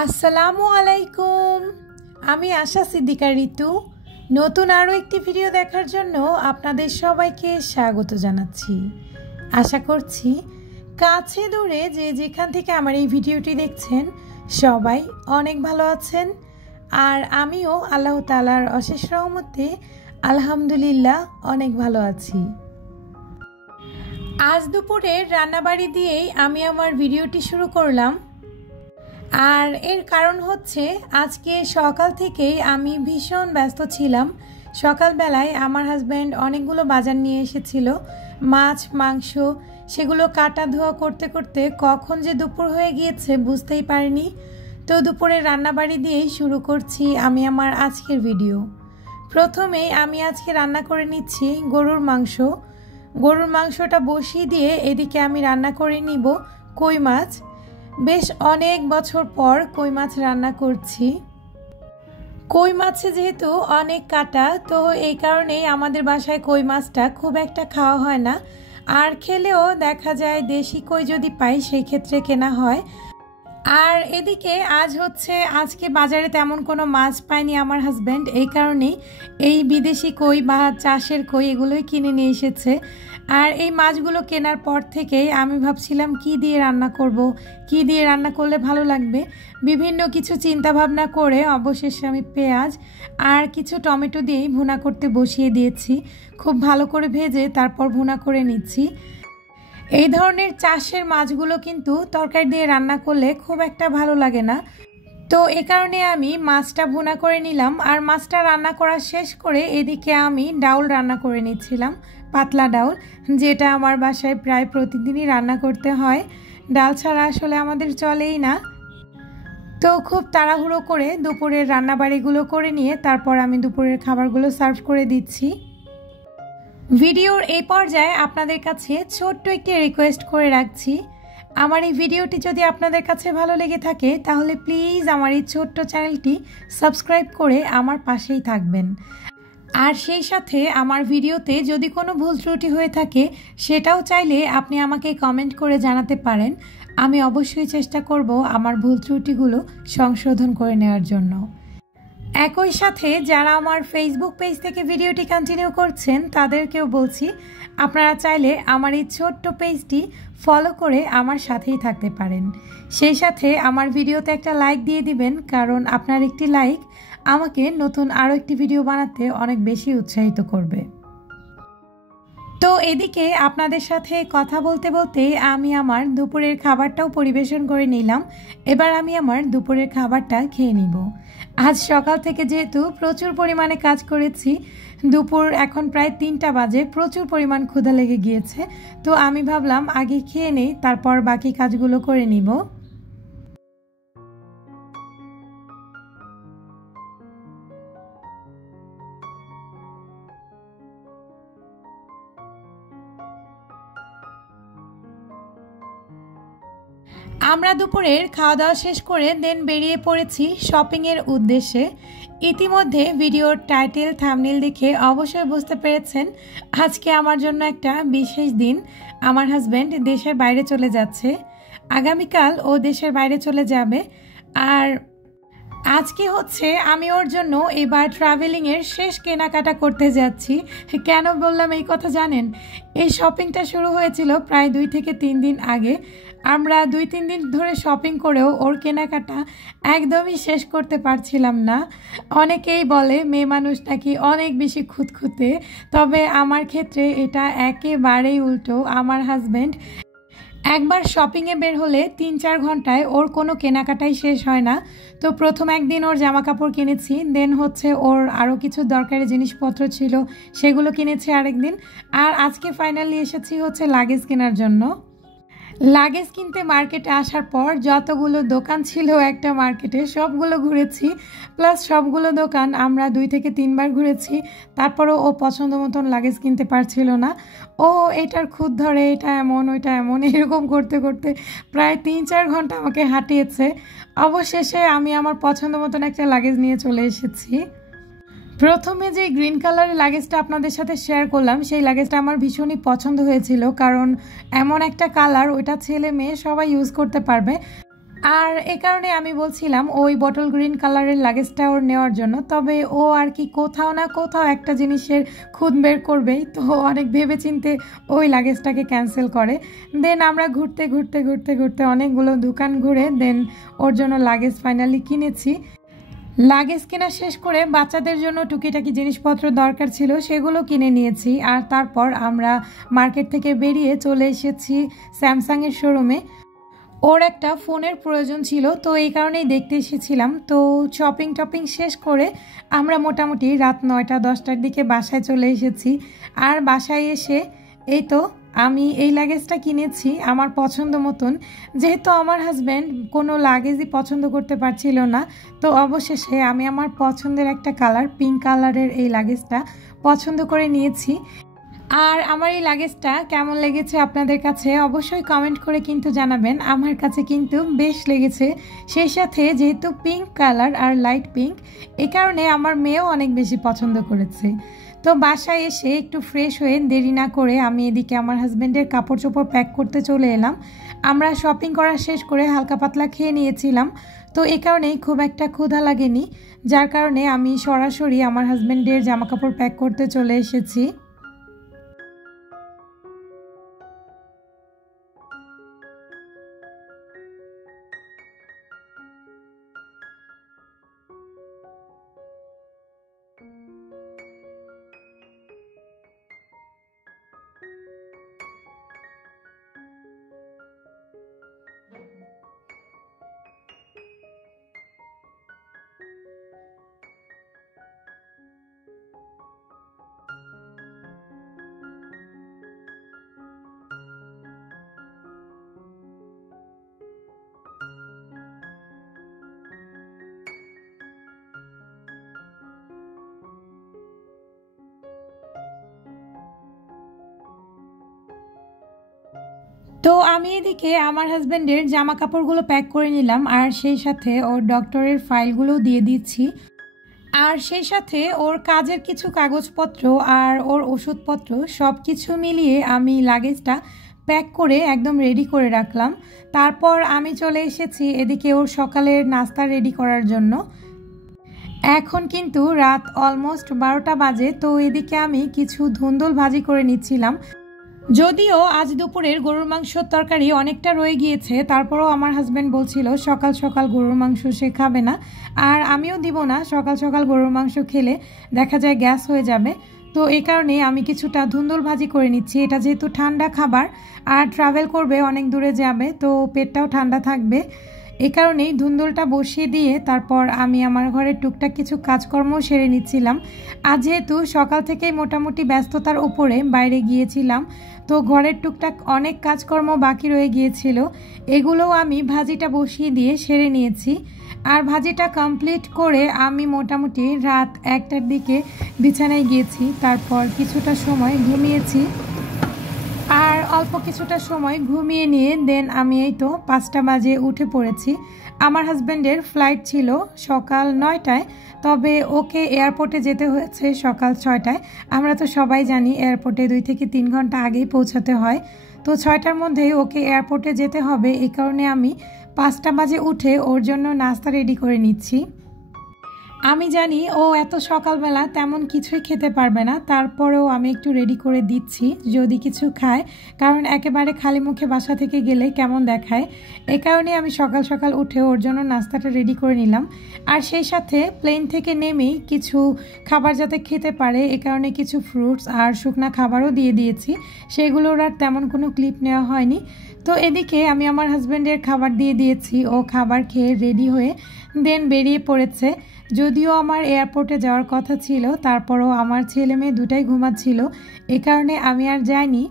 আসসালামু আলাইকুম। আমি আশা সিদ্দিকা ঋতু নতুন আরও একটি ভিডিও দেখার জন্য আপনাদের সবাইকে স্বাগত জানাচ্ছি। আশা করছি কাছে দূরে যে যেখান থেকে আমার এই ভিডিওটি দেখছেন সবাই অনেক ভালো আছেন, আর আমিও আল্লাহ তাআলার অশেষ রহমতে আলহামদুলিল্লাহ অনেক ভালো আছি। আজ দুপুরের রান্নাবাড়ি দিয়েই আমি আমার ভিডিওটি শুরু করলাম। আর এর কারণ হচ্ছে আজকে সকাল থেকেই আমি ভীষণ ব্যস্ত ছিলাম। সকালবেলায় আমার হাজব্যান্ড অনেকগুলো বাজার নিয়ে এসেছিল, মাছ মাংস, সেগুলো কাটা ধোয়া করতে করতে কখন যে দুপুর হয়ে গিয়েছে বুঝতেই পারিনি। তো দুপুরের রান্নাবাড়ি দিয়েই শুরু করছি আমি আমার আজকের ভিডিও। প্রথমেই আমি আজকে রান্না করে নিচ্ছি গরুর মাংস। গরুর মাংসটা বসিয়ে দিয়ে এদিকে আমি রান্না করে নিব কই মাছ। বেশ অনেক বছর পর কই মাছ রান্না করছি। কই মাছে যেহেতু অনেক কাটা, তো এই কারণেই আমাদের বাসায় কই মাছটা খুব একটা খাওয়া হয় না, আর খেলেও দেখা যায় দেশি কই যদি পাই সেই ক্ষেত্রে কেনা হয়। আর এদিকে আজকে বাজারে তেমন কোনো মাছ পায়নি আমার হাজব্যান্ড, এই কারণেই এই বিদেশি কই বা চাষের কই এগুলোই কিনে নিয়ে এসেছে। আর এই মাছগুলো কেনার পর থেকেই আমি ভাবছিলাম কি দিয়ে রান্না করব, কি দিয়ে রান্না করলে ভালো লাগবে। বিভিন্ন কিছু চিন্তা ভাবনা করে অবশেষে আমি পেঁয়াজ আর কিছু টমেটো দিয়েই ভুনা করতে বসিয়ে দিয়েছি। খুব ভালো করে ভেজে তারপর ভুনা করে নিচ্ছি। এই ধরনের চাষের মাছগুলো কিন্তু তরকারি দিয়ে রান্না করলে খুব একটা ভালো লাগে না, তো এ কারণে আমি মাছটা ভুনা করে নিলাম। আর মাছটা রান্না করা শেষ করে এদিকে আমি ডাউল রান্না করে নিচ্ছিলাম, পাতলা ডাউল, যেটা আমার বাসায় প্রায় প্রতিদিনই রান্না করতে হয়। ডাল ছাড়া আসলে আমাদের চলেই না। তো খুব তাড়াহুড়ো করে দুপুরের রান্নাবাড়িগুলো করে নিয়ে তারপর আমি দুপুরের খাবারগুলো সার্ভ করে দিচ্ছি। ভিডিওর এই পর্যায়ে আপনাদের কাছে ছোট্ট একটি রিকোয়েস্ট করে রাখছি। আমার এই ভিডিওটি যদি আপনাদের কাছে ভালো লেগে থাকে তাহলে প্লিজ আমার এই ছোট্ট চ্যানেলটি সাবস্ক্রাইব করে আমার পাশেই থাকবেন। আর সেই সাথে আমার ভিডিওতে যদি কোনো ভুল ত্রুটি হয়ে থাকে সেটাও চাইলে আপনি আমাকে কমেন্ট করে জানাতে পারেন। আমি অবশ্যই চেষ্টা করব আমার ভুল ত্রুটিগুলো সংশোধন করে নেওয়ার জন্য। একই সাথে যারা আমার ফেসবুক পেজ থেকে ভিডিওটি কন্টিনিউ করছেন তাদেরকেও বলছি আপনারা চাইলে আমার এই ছোট্ট পেজটি ফলো করে আমার সাথেই থাকতে পারেন। সেই সাথে আমার ভিডিওতে একটা লাইক দিয়ে দিবেন, কারণ আপনার একটি লাইক আমাকে নতুন আরও একটি ভিডিও বানাতে অনেক বেশি উৎসাহিত করবে। তো এদিকে আপনাদের সাথে কথা বলতে বলতে আমি আমার দুপুরের খাবারটাও পরিবেশন করে নিলাম। এবার আমি আমার দুপুরের খাবারটা খেয়ে নিব। আজ সকাল থেকে যেহেতু প্রচুর পরিমাণে কাজ করেছি, দুপুর এখন প্রায় 3টা বাজে, প্রচুর পরিমাণ ক্ষুধা লেগে গিয়েছে। তো আমি ভাবলাম আগে খেয়ে নেই, তারপর বাকি কাজগুলো করে নিব। আমরা দুপুরের খাওয়া দাওয়া শেষ করে দেন বেরিয়ে পড়েছি শপিংয়ের উদ্দেশ্যে। ইতিমধ্যে ভিডিওর টাইটেল থাম্বনেল দেখে অবশ্যই বুঝতে পেরেছেন আজকে আমার জন্য একটা বিশেষ দিন। আমার হাজব্যান্ড দেশের বাইরে চলে যাচ্ছে, আগামীকাল ও দেশের বাইরে চলে যাবে। আর আজকে আমি ওর জন্য এবার ট্রাভেলিংয়ের শেষ কেনাকাটা করতে যাচ্ছি। কেন বললাম এই কথা জানেন? এই শপিংটা শুরু হয়েছিল প্রায় 2 থেকে 3 দিন আগে। আমরা 2-3 দিন ধরে শপিং করেও ওর কেনাকাটা একদমই শেষ করতে পারছিলাম না। অনেকেই বলে মেয়ে মানুষ নাকি অনেক বেশি খুঁতখুঁতে, তবে আমার ক্ষেত্রে এটা একেবারেই উল্টো। আমার হাজব্যান্ড একবার শপিংয়ে বের হলে 3-4 ঘন্টায় ওর কোনো কেনাকাটাই শেষ হয় না। তো প্রথম একদিন ওর জামা কাপড় কিনেছি, দেন ওর আরও কিছু দরকারি জিনিসপত্র ছিল সেগুলো কিনেছি আরেকদিন। আর আজকে ফাইনালি এসেছি লাগেজ কেনার জন্য। লাগেজ কিনতে মার্কেটে আসার পর যতগুলো দোকান ছিল একটা মার্কেটে সবগুলো ঘুরেছি, প্লাস সবগুলো দোকান আমরা 2 থেকে 3 বার ঘুরেছি। তারপরও ও পছন্দ মতন লাগেজ কিনতে পারছিল না। ও এটার খুঁত ধরে, এটা এমন ওইটা এমন এরকম করতে করতে প্রায় 3-4 ঘন্টা আমাকে হাঁটিয়েছে। অবশেষে আমি আমার পছন্দ মতন একটা লাগেজ নিয়ে চলে এসেছি। প্রথমে যে গ্রিন কালারের লাগেজটা আপনাদের সাথে শেয়ার করলাম সেই লাগেজটা আমার ভীষণই পছন্দ হয়েছিল, কারণ এমন একটা কালার ওইটা ছেলে মেয়ে সবাই ইউজ করতে পারবে। আর এ কারণে আমি বলছিলাম ওই বটল গ্রিন কালারের লাগেজটা ওর নেওয়ার জন্য, তবে ও আর কি কোথাও না কোথাও একটা জিনিসের খুঁত বের করবেই, তো অনেক ভেবে চিন্তে ওই লাগেজটাকে ক্যান্সেল করে। দেন আমরা ঘুরতে ঘুরতে ঘুরতে ঘুরতে অনেকগুলো দোকান ঘুরে দেন ওর জন্য লাগেজ ফাইনালি কিনেছি। লাগেজ কেনা শেষ করে বাচ্চাদের জন্য টুকিটাকি জিনিসপত্র দরকার ছিল সেগুলো কিনে নিয়েছি। আর তারপর আমরা মার্কেট থেকে বেরিয়ে চলে এসেছি স্যামসাংয়ের শোরুমে। ওর একটা ফোনের প্রয়োজন ছিল, তো এই কারণেই দেখতে এসেছিলাম। তো টপিং শেষ করে আমরা মোটামুটি রাত 9টা-10টার দিকে বাসায় চলে এসেছি। আর বাসায় এসে এই তো আমি এই লাগেজটা কিনেছি আমার পছন্দ মতন। যেহেতু আমার হাজব্যান্ড কোনো লাগেজই পছন্দ করতে পারছিল না, তো অবশেষে আমি আমার পছন্দের একটা কালার পিঙ্ক কালারের এই লাগেজটা পছন্দ করে নিয়েছি। আর আমার এই লাগেজটা কেমন লেগেছে আপনাদের কাছে অবশ্যই কমেন্ট করে কিন্তু জানাবেন। আমার কাছে কিন্তু বেশ লেগেছে, সেই সাথে যেহেতু পিঙ্ক কালার আর লাইট পিঙ্ক, এ কারণে আমার মেয়েও অনেক বেশি পছন্দ করেছে। তো বাসায় এসে একটু ফ্রেশ হয়ে দেরি না করে আমি এদিকে আমার হাজব্যান্ডের কাপড় চোপড় প্যাক করতে চলে এলাম। আমরা শপিং করা শেষ করে হালকা পাতলা খেয়ে নিয়েছিলাম, তো এ কারণেই খুব একটা ক্ষুধা লাগেনি, যার কারণে আমি সরাসরি আমার হাজব্যান্ডের জামাকাপড় প্যাক করতে চলে এসেছি। তো আমি এদিকে আমার হাজব্যান্ডের জামা কাপড়গুলো প্যাক করে নিলাম, আর সেই সাথে ওর ডক্টরের ফাইলগুলো দিয়ে দিচ্ছি। আর সেই সাথে ওর কাজের কিছু কাগজপত্র আর ওর ওষুধপত্র সব কিছু মিলিয়ে আমি লাগেজটা প্যাক করে একদম রেডি করে রাখলাম। তারপর আমি চলে এসেছি এদিকে ওর সকালের নাস্তা রেডি করার জন্য। এখন কিন্তু রাত অলমোস্ট 12টা বাজে, তো এদিকে আমি কিছু ধুন্দুল ভাজি করে নিচ্ছিলাম। যদিও আজ দুপুরের গরুর মাংসর তরকারি অনেকটা রয়ে গিয়েছে, তারপরও আমার হাজব্যান্ড বলছিল সকাল সকাল গরুর মাংস সে খাবে না, আর আমিও দিব না। সকাল সকাল গরুর মাংস খেলে দেখা যায় গ্যাস হয়ে যাবে, তো এই কারণে আমি কিছুটা ধুন্দুল ভাজি করে নিচ্ছি। এটা যেহেতু ঠান্ডা খাবার আর ট্রাভেল করবে, অনেক দূরে যাবে, তো পেটটাও ঠান্ডা থাকবে, এ কারণেই ধুন্দুলটা বসিয়ে দিয়ে তারপর আমি আমার ঘরের টুকটাক কিছু কাজকর্ম সেরে নিচ্ছিলাম। আজ যেহেতু সকাল থেকেই মোটামুটি ব্যস্ততার উপরে বাইরে গিয়েছিলাম, তো ঘরের টুকটাক অনেক কাজকর্ম বাকি রয়ে গিয়েছিল, এগুলোও আমি ভাজিটা বসিয়ে দিয়ে সেরে নিয়েছি। আর ভাজিটা কমপ্লিট করে আমি মোটামুটি রাত 1টার দিকে বিছানায় গিয়েছি। তারপর কিছুটা সময় ঘুমিয়েছি, আর অল্প কিছুটা সময় ঘুমিয়ে নিয়ে দেন আমি এই তো 5টা বাজে উঠে পড়েছি। আমার হাজব্যান্ডের ফ্লাইট ছিল সকাল 9টায়, তবে ওকে এয়ারপোর্টে যেতে হয়েছে সকাল 6টায়। আমরা তো সবাই জানি এয়ারপোর্টে 2 থেকে 3 ঘন্টা আগেই পৌঁছাতে হয়, তো 6টার মধ্যেই ওকে এয়ারপোর্টে যেতে হবে। এই কারণে আমি 5টা বাজে উঠে ওর জন্য নাস্তা রেডি করে নিচ্ছি। আমি জানি ও এত সকালবেলা তেমন কিছুই খেতে পারবে না, তারপরেও আমি একটু রেডি করে দিচ্ছি যদি কিছু খায়, কারণ একেবারে খালি মুখে বাসা থেকে গেলে কেমন দেখায়। এ কারণে আমি সকাল সকাল উঠে ওর জন্য নাস্তাটা রেডি করে নিলাম। আর সেই সাথে প্লেন থেকে নেমেই কিছু খাবার যাতে খেতে পারে, এ কারণে কিছু ফ্রুটস আর শুকনা খাবারও দিয়ে দিয়েছি, সেগুলোর আর তেমন কোনো ক্লিপ নেওয়া হয়নি। তো এদিকে আমি আমার হাজব্যান্ডের খাবার দিয়ে দিয়েছি, ও খাবার খেয়ে রেডি হয়ে দেন বেরিয়ে পড়েছে। যদিও আমার এয়ারপোর্টে যাওয়ার কথা ছিল, তারপরও আমার ছেলে মেয়ে দুটাই ঘুমাচ্ছিল, এ কারণে আমি আর যাইনি।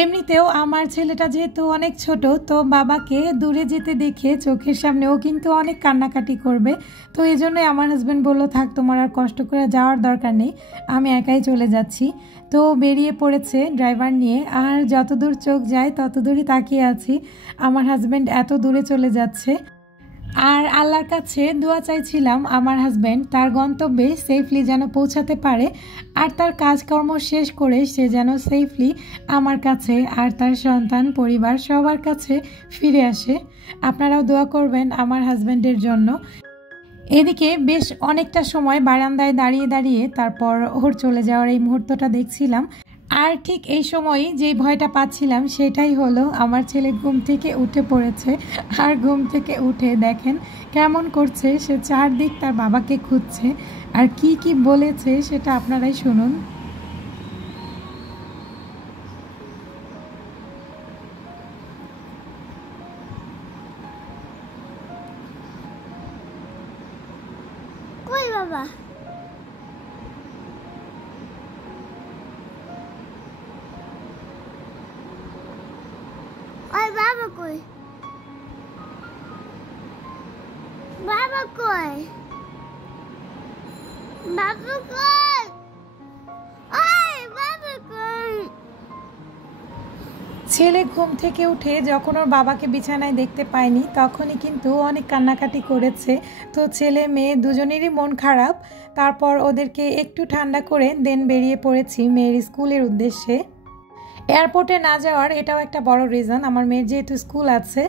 এমনিতেও আমার ছেলেটা যেহেতু অনেক ছোট, তো বাবাকে দূরে যেতে দেখে চোখের সামনে ও কিন্তু অনেক কান্নাকাটি করবে, তো এই জন্যই আমার হাজব্যান্ড বললো থাক তোমার আর কষ্ট করে যাওয়ার দরকার নেই, আমি একাই চলে যাচ্ছি। তো বেরিয়ে পড়েছে ড্রাইভার নিয়ে, আর যতদূর চোখ যায় ততদূরই তাকিয়ে আছি আমার হাজব্যান্ড এত দূরে চলে যাচ্ছে। আর আল্লাহর কাছে দোয়া চাইছিলাম আমার হাজব্যান্ড তার গন্তব্যে সেফলি যেন পৌঁছাতে পারে আর তার কাজকর্ম শেষ করে সে যেন সেফলি আমার কাছে আর তার সন্তান পরিবার সবার কাছে ফিরে আসে। আপনারাও দোয়া করবেন আমার হাজব্যান্ডের জন্য। এদিকে বেশ অনেকটা সময় বারান্দায় দাঁড়িয়ে দাঁড়িয়ে তারপর ওর চলে যাওয়ার এই মুহূর্তটা দেখছিলাম। আর ঠিক এই সময়ই যে ভয়টা পাচ্ছিলাম সেটাই হলো আমার ছেলে ঘুম থেকে উঠে পড়েছে। আর ঘুম থেকে উঠে দেখেন কেমন করছে, সে চারদিক তার বাবাকে খুঁজছে। আর কি কি বলেছে সেটা আপনারাই শুনুন। কই বাবা? ওই বাবা কই? বাবা কই? বাবা কই? ওই বাবা কই? ছেলে ঘুম থেকে উঠে যখন ওর বাবাকে বিছানায় দেখতে পায়নি তখনই কিন্তু অনেক কান্নাকাটি করেছে। তো ছেলে মেয়ে দুজনেরই মন খারাপ। তারপর ওদেরকে একটু ঠান্ডা করে দেন বেরিয়ে পড়েছি মেয়ের স্কুলের উদ্দেশ্যে। এয়ারপোর্টে না যাওয়ার এটাও একটা বড় রিজন, আমার মেয়ের যেহেতু স্কুল আছে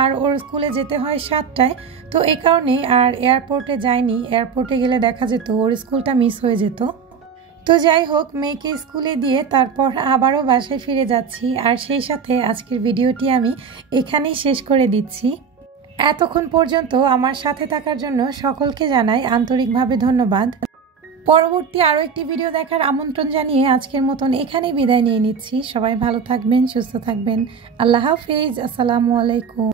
আর ওর স্কুলে যেতে হয় 7টায়, তো এই কারণেই আর এয়ারপোর্টে যায়নি। এয়ারপোর্টে গেলে দেখা যেত ওর স্কুলটা মিস হয়ে যেত। তো যাই হোক, মেয়েকে স্কুলে দিয়ে তারপর আবারও বাসায় ফিরে যাচ্ছি। আর সেই সাথে আজকের ভিডিওটি আমি এখানেই শেষ করে দিচ্ছি। এতক্ষণ পর্যন্ত আমার সাথে থাকার জন্য সকলকে জানাই আন্তরিকভাবে ধন্যবাদ। পরবর্তী আরও একটি ভিডিও দেখার আমন্ত্রণ জানিয়ে আজকের মতন এখানেই বিদায় নিয়ে নিচ্ছি। সবাই ভালো থাকবেন, সুস্থ থাকবেন। আল্লাহ হাফেজ। আসসালামু আলাইকুম।